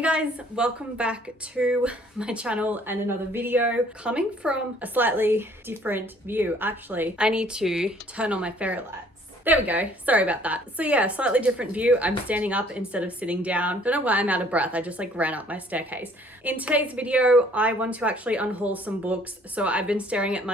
Hey guys, welcome back to my channel and another video coming from a slightly different view. Actually, I need to turn on my fairy lights. There we go. Sorry about that. So yeah, slightly different view. I'm standing up instead of sitting down. Don't know why I'm out of breath. I just ran up my staircase. In today's video, I want to actually unhaul some books. So I've been staring at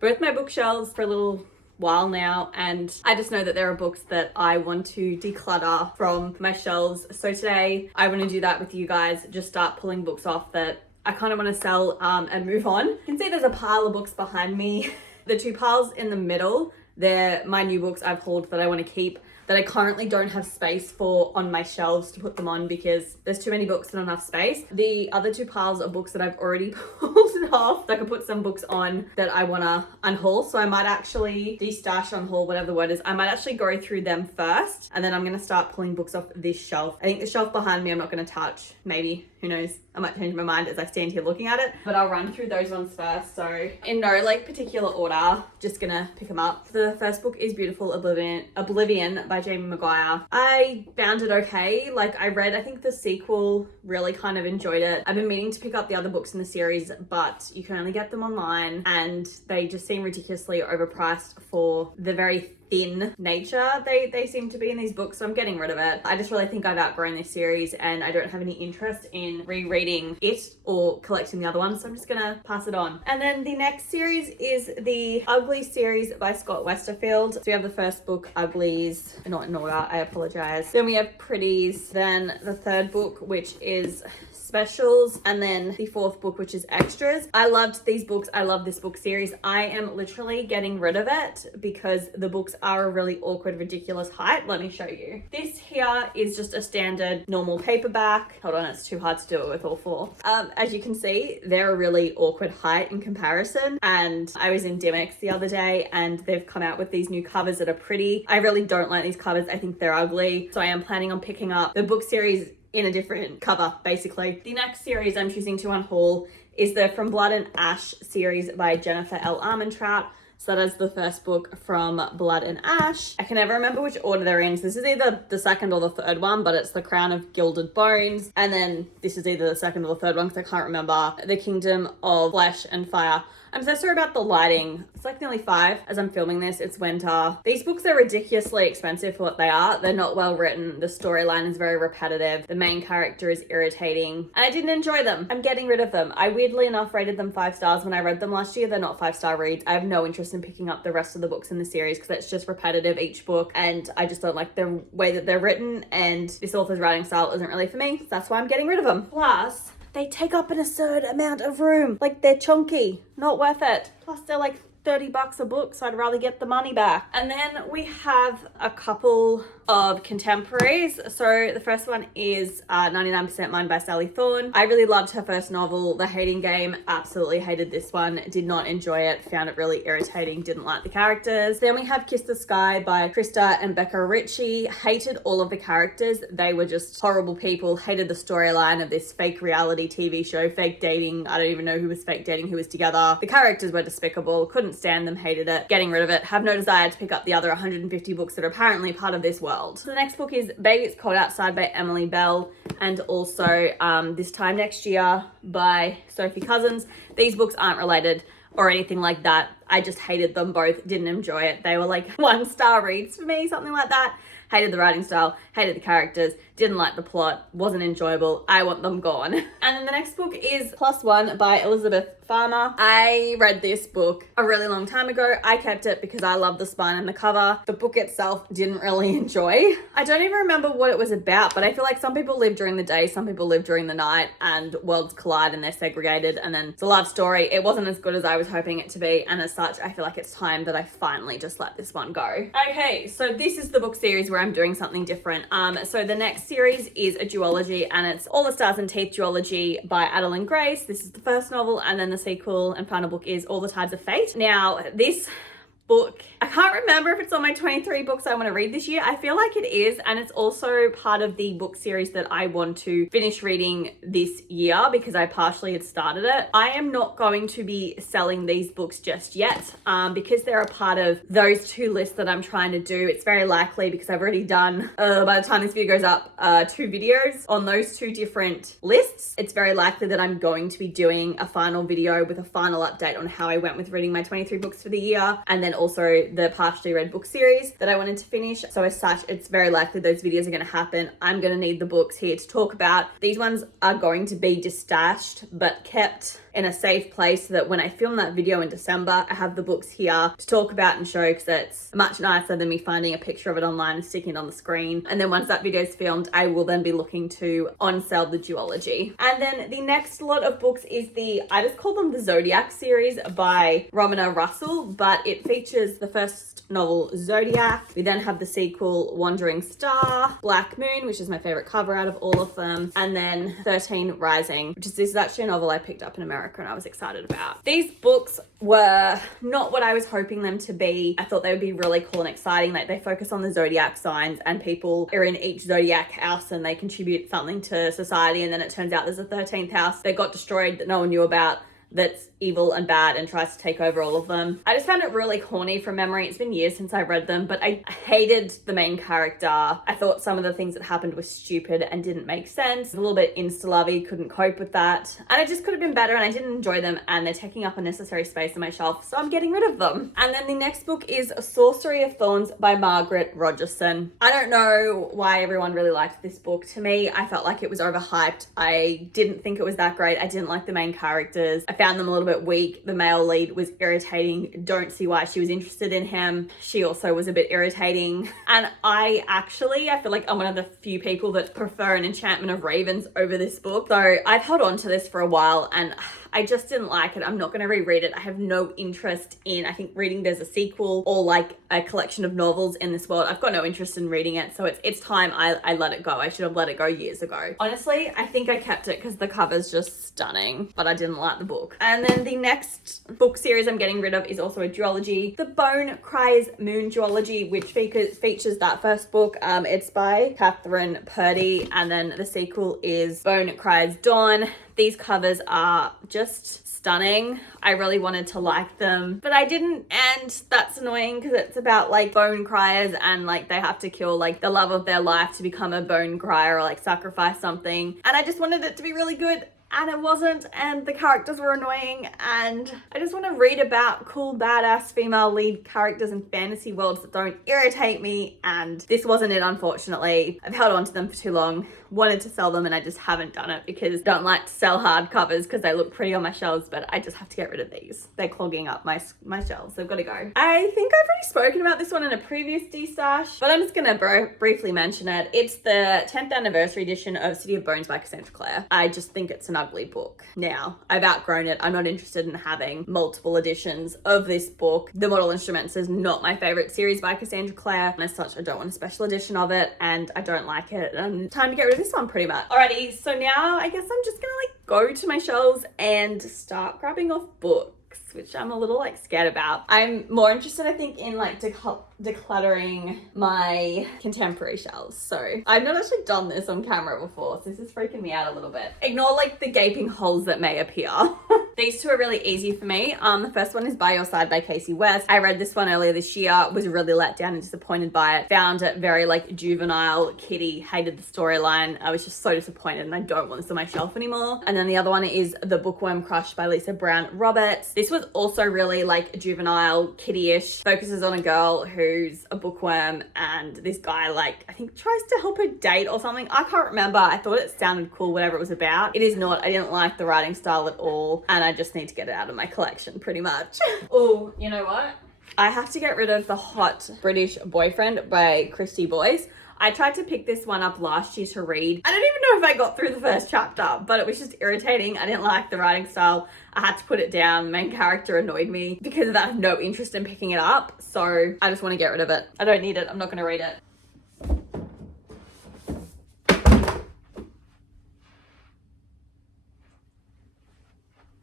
both my bookshelves for a little while now, and I just know that there are books that I want to declutter from my shelves. So today I want to do that with you guys, just start pulling books off that I kind of want to sell and move on. You can see there's a pile of books behind me. The two piles in the middle, they're my new books I've hauled that I want to keep, that I currently don't have space for on my shelves to put them on because there's too many books and not enough space. The other two piles are books that I've already pulled off. I could put some books on that I want to unhaul. So I might actually destash, unhaul, whatever the word is. I might actually go through them first, and then I'm going to start pulling books off this shelf. I think the shelf behind me I'm not going to touch. Maybe, who knows? I might change my mind as I stand here looking at it, but I'll run through those ones first. So in no particular order, just gonna pick them up. The first book is Beautiful Oblivion by Jamie Maguire. I found it okay. I read, I think the sequel, really kind of enjoyed it. I've been meaning to pick up the other books in the series, but you can only get them online and they just seem ridiculously overpriced for the very thin nature they seem to be in these books, so I'm getting rid of it. I just really think I've outgrown this series and I don't have any interest in rereading it or collecting the other ones, so I'm just gonna pass it on. And then the next series is the Ugly series by Scott Westerfield. So we have the first book, Uglies, not in order, I apologize. Then we have Pretties, then the third book, which is Specials, and then the fourth book, which is Extras. I loved these books. I love this book series. I am literally getting rid of it because the books are a really awkward, ridiculous height. Let me show you. This here is just a standard normal paperback. Hold on, it's too hard to do it with all four. As you can see, they're a really awkward height in comparison. And I was in Dimex the other day and they've come out with these new covers that are pretty. I really don't like these covers. I think they're ugly. So I am planning on picking up the book series in a different cover, basically. The next series I'm choosing to unhaul is the From Blood and Ash series by Jennifer L. Armentrout. So that is the first book from Blood and Ash. I can never remember which order they're in. So this is either the second or the third one, but it's The Crown of Gilded Bones. And then this is either the second or the third one because I can't remember. The Kingdom of Flesh and Fire. I'm so sorry about the lighting. It's nearly 5 as I'm filming this. It's winter. These books are ridiculously expensive for what they are. They're not well written. The storyline is very repetitive. The main character is irritating. And I didn't enjoy them. I'm getting rid of them. I weirdly enough rated them 5 stars when I read them last year. They're not 5-star reads. I have no interest in picking up the rest of the books in the series because it's just repetitive each book. And I just don't like the way that they're written. And this author's writing style isn't really for me. So that's why I'm getting rid of them. Plus, they take up an absurd amount of room. They're chunky, not worth it. Plus they're $30 a book, so I'd rather get the money back. And then we have a couple of contemporaries. So the first one is 99% Mine by Sally Thorne. I really loved her first novel, The Hating Game. Absolutely hated this one. Did not enjoy it. Found it really irritating. Didn't like the characters. Then we have Kiss the Sky by Krista and Becca Ritchie. Hated all of the characters. They were just horrible people. Hated the storyline of this fake reality TV show, fake dating. I don't even know who was fake dating, who was together. The characters were despicable. Couldn't stand them. Hated it. Getting rid of it. Have no desire to pick up the other 150 books that are apparently part of this world. So the next book is Baby It's Cold Outside by Emily Bell, and also This Time Next Year by Sophie Cousins. These books aren't related or anything like that. I just hated them both. Didn't enjoy it. They were 1-star reads for me, something like that. Hated the writing style, hated the characters, didn't like the plot, wasn't enjoyable. I want them gone. And then the next book is Plus One by Elizabeth Farmer. I read this book a really long time ago. I kept it because I love the spine and the cover. The book itself didn't really enjoy. I don't even remember what it was about, but I feel like some people live during the day, some people live during the night, and worlds collide and they're segregated, and then it's a love story. It wasn't as good as I was hoping it to be, and as such, I feel like it's time that I finally just let this one go. Okay, so this is the book series where I'm doing something different. So the next series is a duology, and it's All the Stars and Teeth duology by Adeline Grace. This is the first novel, and then the sequel and final book is All the Tides of Fate. Now, this book. I can't remember if it's on my 23 books I want to read this year. I feel like it is, and it's also part of the book series that I want to finish reading this year because I partially had started it. I am not going to be selling these books just yet because they're a part of those two lists that I'm trying to do. It's very likely because I've already done, by the time this video goes up, 2 videos on those 2 different lists. It's very likely that I'm going to be doing a final video with a final update on how I went with reading my 23 books for the year, and then also the partially read book series that I wanted to finish. So as such, it's very likely those videos are going to happen. I'm going to need the books here to talk about. These ones are going to be destashed but kept in a safe place so that when I film that video in December, I have the books here to talk about and show, because it's much nicer than me finding a picture of it online and sticking it on the screen. And then once that video is filmed, I will then be looking to on-sell the duology. And then the next lot of books is I just call them the Zodiac series by Romana Russell, but it features the first novel Zodiac. We then have the sequel Wandering Star, Black Moon, which is my favorite cover out of all of them, and then 13 Rising, which is actually a novel I picked up in America and I was excited about. These books were not what I was hoping them to be. I thought they would be really cool and exciting. Like, they focus on the zodiac signs and people are in each zodiac house and they contribute something to society, and then it turns out there's a 13th house that got destroyed that no one knew about, that's evil and bad and tries to take over all of them. I just found it really corny from memory. It's been years since I read them, but I hated the main character. I thought some of the things that happened were stupid and didn't make sense. A little bit insta-lovey, couldn't cope with that. And it just could have been better, and I didn't enjoy them, and they're taking up unnecessary space on my shelf, so I'm getting rid of them. And then the next book is Sorcery of Thorns by Margaret Rogerson. I don't know why everyone really liked this book. To me, I felt like it was overhyped. I didn't think it was that great. I didn't like the main characters. I found them a little bit weak. The male lead was irritating. Don't see why she was interested in him. She also was a bit irritating. And I feel like I'm one of the few people that prefer an Enchantment of Ravens over this book. So I've held on to this for a while and I just didn't like it. I'm not going to reread it. I have no interest in, I think, reading there's a sequel or like a collection of novels in this world. I've got no interest in reading it. So it's time I let it go. I should have let it go years ago. Honestly, I think I kept it because the cover's just stunning, but I didn't like the book. And then the next book series I'm getting rid of is also a duology, the Bone Cries Moon duology, which features that first book. It's by Catherine Purdy, and then the sequel is Bone Cries Dawn. These covers are just stunning. I really wanted to like them, but I didn't, and that's annoying because it's about like bone criers and like they have to kill like the love of their life to become a bone crier or like sacrifice something. And I just wanted it to be really good, and it wasn't, and the characters were annoying, and I just want to read about cool badass female lead characters in fantasy worlds that don't irritate me, and this wasn't it, unfortunately. I've held on to them for too long, wanted to sell them, and I just haven't done it because I don't like to sell hardcovers because they look pretty on my shelves, but I just have to get rid of these. They're clogging up my shelves. They've got to go. I think I've already spoken about this one in a previous Destash, but I'm just going to briefly mention it. It's the 10th anniversary edition of City of Bones by Cassandra Clare. I just think it's an ugly book. Now, I've outgrown it. I'm not interested in having multiple editions of this book. The Mortal Instruments is not my favorite series by Cassandra Clare, and as such, I don't want a special edition of it, and I don't like it, and time to get rid of this one pretty much. Alrighty, so now I guess I'm just gonna like go to my shelves and start grabbing off books, which I'm a little like scared about. I'm more interested, I think, in like decluttering my contemporary shelves. So I've not actually done this on camera before, so this is freaking me out a little bit. Ignore like the gaping holes that may appear. These two are really easy for me. The first one is By Your Side by Casey West. I read this one earlier this year, was really let down and disappointed by it. Found it very like juvenile, kiddie, hated the storyline. I was just so disappointed and I don't want this on my shelf anymore. And then the other one is The Bookworm Crush by Lisa Brown Roberts. This was also really like juvenile, kiddie-ish, focuses on a girl who's a bookworm and this guy like, I think tries to help her date or something. I can't remember. I thought it sounded cool, whatever it was about. It is not. I didn't like the writing style at all, and I just need to get it out of my collection pretty much. Oh, you know what? I have to get rid of The Hot British Boyfriend by Christy Boyce. I tried to pick this one up last year to read. I don't even know if I got through the first chapter, but it was just irritating. I didn't like the writing style. I had to put it down. The main character annoyed me. Because of that, I have no interest in picking it up. So I just want to get rid of it. I don't need it. I'm not going to read it.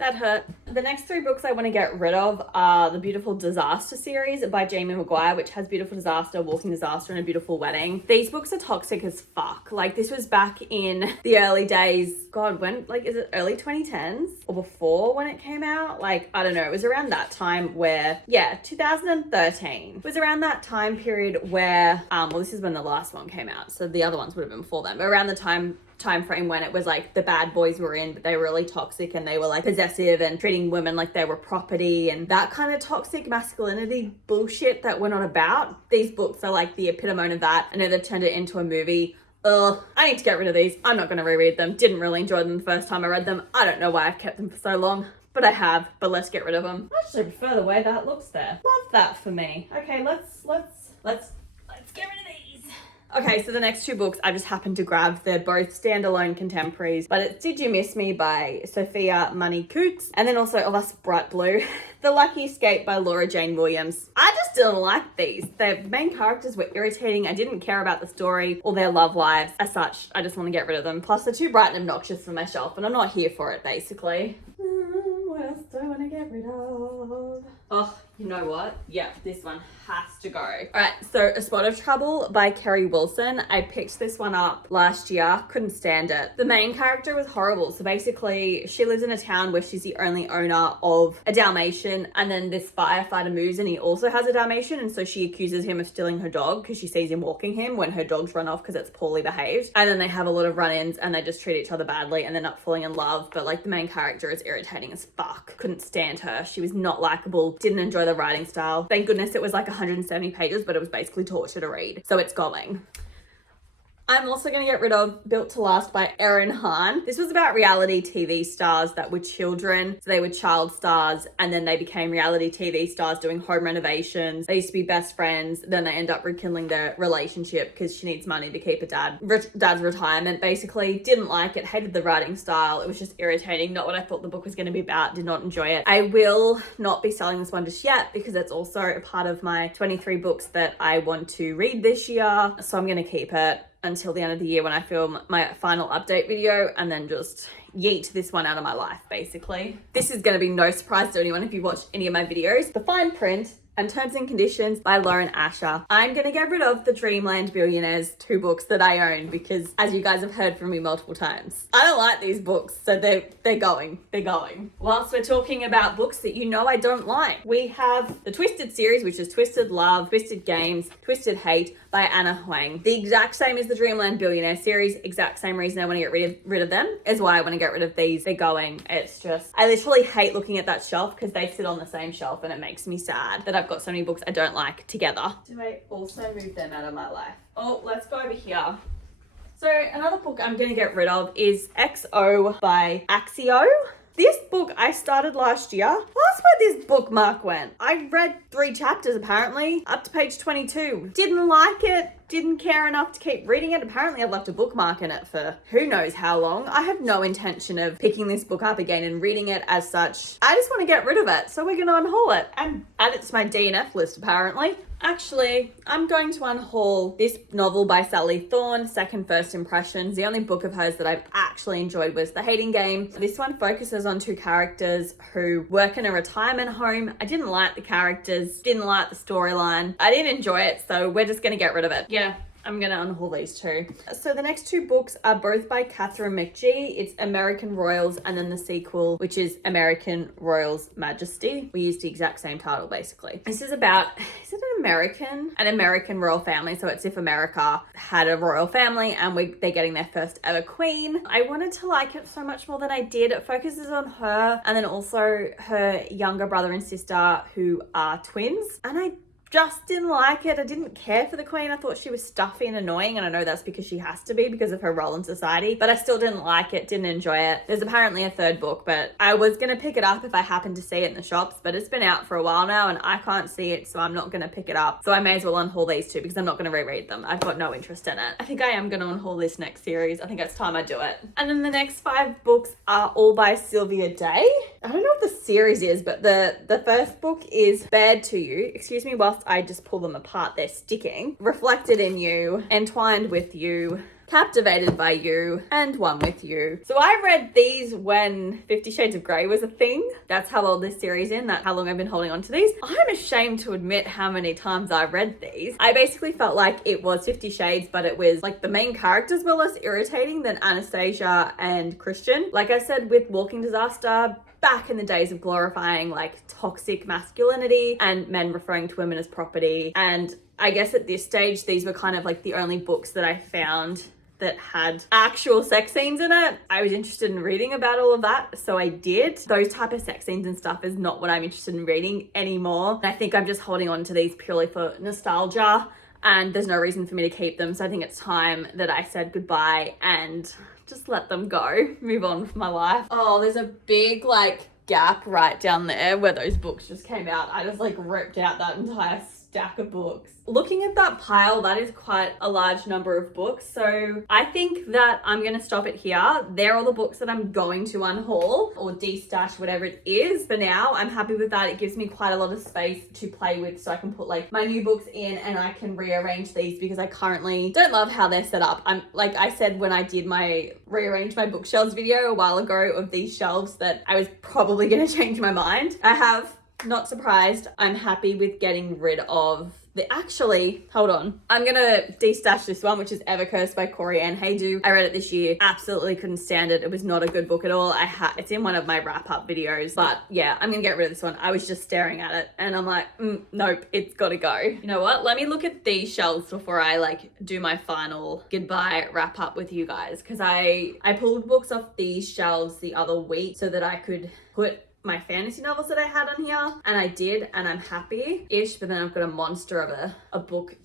That hurt. The next 3 books I want to get rid of are the Beautiful Disaster series by Jamie Maguire, which has Beautiful Disaster, Walking Disaster, and A Beautiful Wedding. These books are toxic as fuck. Like, this was back in the early days. God, when, like, is it early 2010s or before when it came out? Like, I don't know. It was around that time where, yeah, 2013. It was around that time period where, well, this is when the last one came out. So the other ones would have been before then. But around the time frame when it was like the bad boys were in, but they were really toxic and they were like possessive and treating women like they were property and that kind of toxic masculinity bullshit that went on about. These books are like the epitome of that. I know they've turned it into a movie. Ugh, I need to get rid of these. I'm not going to reread them. Didn't really enjoy them the first time I read them. I don't know why I've kept them for so long, but I have. But let's get rid of them. I actually prefer the way that looks there. Love that for me. Okay, let's get rid of these. Okay, so the next 2 books I just happened to grab. They're both standalone contemporaries, but it's Did You Miss Me by Sophia Money Coots, and then also, oh, that's bright blue, The Lucky Escape by Laura Jane Williams. I just didn't like these. The main characters were irritating. I didn't care about the story or their love lives. As such, I just want to get rid of them. Plus, they're too bright and obnoxious for my shelf, and I'm not here for it, basically. What else do I want to get rid of? Oh, you know what? Yeah, this one has to go. All right, so A Spot of Trouble by Kerry Wilson. I picked this one up last year. Couldn't stand it. The main character was horrible. So basically, she lives in a town where she's the only owner of a Dalmatian, and then this firefighter moves and he also has a Dalmatian, and so she accuses him of stealing her dog because she sees him walking him when her dogs run off because it's poorly behaved. And then they have a lot of run-ins and they just treat each other badly and they're not falling in love. But like, the main character is irritating as fuck. Couldn't stand her. She was not likable. Didn't enjoy the writing style. Thank goodness it was like 170 pages, but it was basically torture to read. So it's going. I'm also going to get rid of Built to Last by Erin Hahn. This was about reality TV stars that were children. So they were child stars and then they became reality TV stars doing home renovations. They used to be best friends. Then they end up rekindling their relationship because she needs money to keep her dad's retirement. Basically, didn't like it, hated the writing style. It was just irritating. Not what I thought the book was going to be about. Did not enjoy it. I will not be selling this one just yet because it's also a part of my 23 books that I want to read this year. So I'm going to keep it until the end of the year when I film my final update video and then just yeet this one out of my life, basically. This is going to be no surprise to anyone if you watch any of my videos. The Fine Print and Terms and Conditions by Lauren Asher. I'm going to get rid of the Dreamland Billionaires 2 books that I own because, as you guys have heard from me multiple times, I don't like these books, so they're going. Whilst we're talking about books that you know I don't like, we have the Twisted series, which is Twisted Love, Twisted Games, Twisted Hate by Anna Huang. The exact same as the Dreamland Billionaire series, exact same reason I want to get rid of them is why I want to get rid of these. They're going. It's just, I literally hate looking at that shelf because they sit on the same shelf and it makes me sad that I've got so many books I don't like together. Do I also move them out of my life? Oh, let's go over here. So another book I'm going to get rid of is XO by Axio. This book I started last year. That's where this bookmark went. I read 3 chapters apparently, up to page 22. Didn't like it. Didn't care enough to keep reading it. Apparently I've left a bookmark in it for who knows how long. I have no intention of picking this book up again and reading it as such. I just want to get rid of it. So we're going to unhaul it and add it to my DNF list apparently. Actually, I'm going to unhaul this novel by Sally Thorne, Second First Impressions. The only book of hers that I've actually enjoyed was The Hating Game. This one focuses on 2 characters who work in a retirement home. I didn't like the characters, didn't like the storyline. I didn't enjoy it, so we're just going to get rid of it. Yeah, I'm going to unhaul these 2. So the next 2 books are both by Catherine McGee. It's American Royals and then the sequel, which is American Royals Majesty. We used the exact same title, basically. This is about, is it an American royal family? So it's if America had a royal family and they're getting their first ever queen. I wanted to like it so much more than I did. It focuses on her and then also her younger brother and sister who are twins. And I just didn't like it. I didn't care for the queen. I thought she was stuffy and annoying, and I know that's because she has to be because of her role in society, but I still didn't like it, didn't enjoy it. There's apparently a 3rd book, but I was going to pick it up if I happened to see it in the shops, but it's been out for a while now and I can't see it, so I'm not going to pick it up. So I may as well unhaul these 2 because I'm not going to reread them. I've got no interest in it. I think I am going to unhaul this next series. I think it's time I do it. And then the next 5 books are all by Sylvia Day. I don't know what the series is, but the first book is Bared to You. Excuse me whilst I just pull them apart. They're sticking. Reflected in You, Entwined with You, captivated by you and one with you. So I read these when 50 Shades of Grey was a thing. That's how old this series is, that's how long I've been holding on to these. I'm ashamed to admit how many times I read these. I basically felt like it was 50 Shades, but it was like the main characters were less irritating than Anastasia and Christian. Like I said with Walking Disaster, back in the days of glorifying like toxic masculinity and men referring to women as property. And I guess at this stage, these were kind of like the only books that I found that had actual sex scenes in it. I was interested in reading about all of that, so I did. Those type of sex scenes and stuff is not what I'm interested in reading anymore. I think I'm just holding on to these purely for nostalgia, and there's no reason for me to keep them. So I think it's time that I said goodbye and just let them go, move on with my life. Oh, there's a big like gap right down there where those books just came out. I just like ripped out that entire stack of books. Looking at that pile, that is quite a large number of books. So I think that I'm going to stop it here. They're all the books that I'm going to unhaul or destash, whatever it is. For now, I'm happy with that. It gives me quite a lot of space to play with, so I can put like my new books in and I can rearrange these because I currently don't love how they're set up. I'm like I said when I did my rearrange my bookshelves video a while ago of these shelves that I was probably going to change my mind. I have. Not surprised. I'm happy with getting rid of hold on. I'm gonna destash this one, which is Ever Cursed by Corey Ann Haydu. I read it this year. Absolutely couldn't stand it. It was not a good book at all. It's in one of my wrap up videos, but yeah, I'm gonna get rid of this one. I was just staring at it and I'm like, nope, it's gotta go. You know what? Let me look at these shelves before I like do my final goodbye wrap up with you guys. Cause I pulled books off these shelves the other week so that I could put my fantasy novels that I had on here, and I did, and I'm happy-ish, but then I've got a monster of a book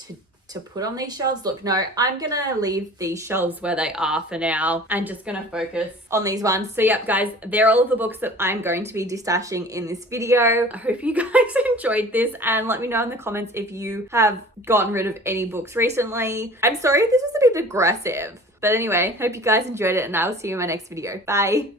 to put on these shelves. Look, no, I'm gonna leave these shelves where they are for now and just gonna focus on these ones. So yep, guys, they're all of the books that I'm going to be destashing in this video. I hope you guys enjoyed this, and let me know in the comments if you have gotten rid of any books recently. I'm sorry if this was a bit aggressive, but anyway, hope you guys enjoyed it, and I will see you in my next video. Bye.